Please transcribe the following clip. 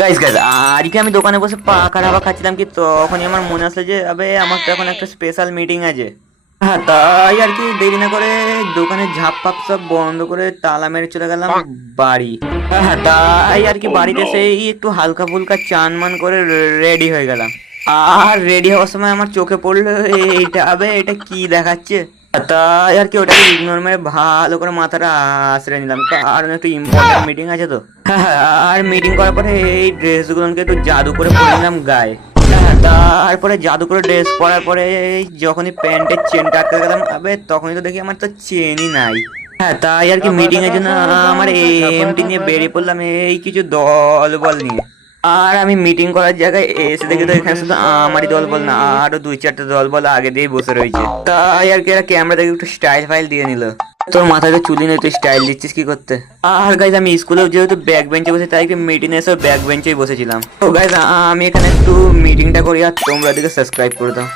Guys guys আজকে আমি দোকানে বসে পাকা হাওয়া খাচ্ছিলাম কি তখনই আমার মনে আসলো যে আবে আমার তো এখন একটা স্পেশাল মিটিং আছে। হ্যাঁ, তাই আর কি দেরি না করে দোকানের ঝাপ ফাপ সব বন্ধ করে তালা মেরে চলে গেলাম বাড়ি। হ্যাঁ, তাই আর কি বাড়িতে সেই একটু হালকা ফুলকা চান মান করে রেডি হয়ে গেলাম। আর রেডি হওয়ার সময় আমার চোখে পড়লো এইটা আবে এটা কি দেখাচ্ছে। তাই আর কি ওটাকে ইগনোর মেরে ভালো করে মাথাটা আশ্রয় নিলাম, কারণ একটু ইম্পর্টেন্ট মিটিং আছে তো। হ্যাঁ, আর মিটিং করার পরে এই ড্রেসগুলোকে একটু জাদু করে পরে নিলাম গায়ে। হ্যাঁ, তারপরে জাদু করে ড্রেস পরার পরে যখনই প্যান্টের চেনটা আটকে গেলাম আবে তখনই তো দেখি আমার তো চেনই নাই। হ্যাঁ, তাই আর কি মিটিং এর জন্য আমার এমটি নিয়ে বেরিয়ে পড়লাম এই কিছু দল বল নিয়ে। আর আমি মিটিং করার জায়গায় এসে দেখি তো এখানে শুধু আমারই দল বল না, আরো দুই চারটে দল বল আগে দিয়ে বসে রয়েছে। তাই আর কি এরা ক্যামেরা দেখে একটু স্টাইল ফাইল দিয়ে নিল। তোর মাথায় তো চুলি নেই, তুই স্টাইল দিচ্ছিস কি করতে? আর গাইজ আমি স্কুলেও যেহেতু ব্যাক বেঞ্চে বসে তাই মিটিং এসে ব্যাক বেঞ্চেই বসেছিলাম। তো গাইজ আমি এখানে একটু মিটিংটা করি আর তোমরা দিকে সাবস্ক্রাইব করে দাও।